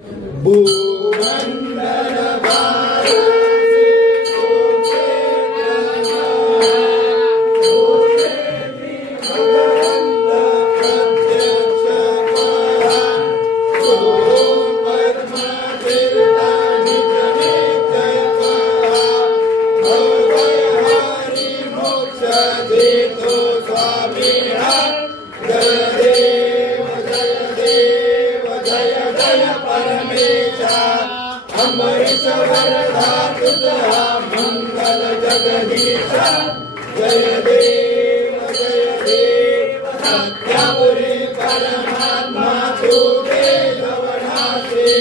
भूमंडल मंगल जगदीशा जय देव सत्यापुरी परमात्मा तू देवनाशी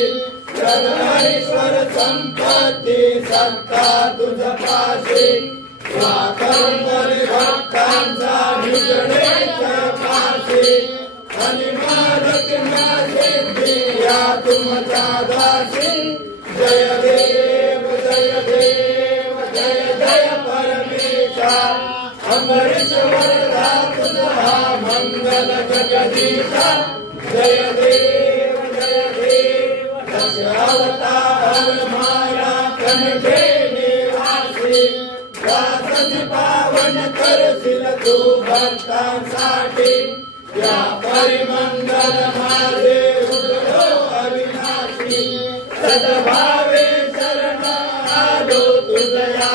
जगदीश्वर संपत्ति सत्ता तुझ पाशी स्वातंत्र्य भक्तांचा निजण्याच्या पाशी आणि मालक सिद्धी या तुमच्या दासी जय देव जय परमेशा अमृत वरदा तुझा मंगल जगदीशा जय देव दशावतार माया कनके निवासी दासी पावन करशील तू भक्तांसाठी या परिमंगल माझे उजळो अविनाशी सद्भावे शरण आलो तुझया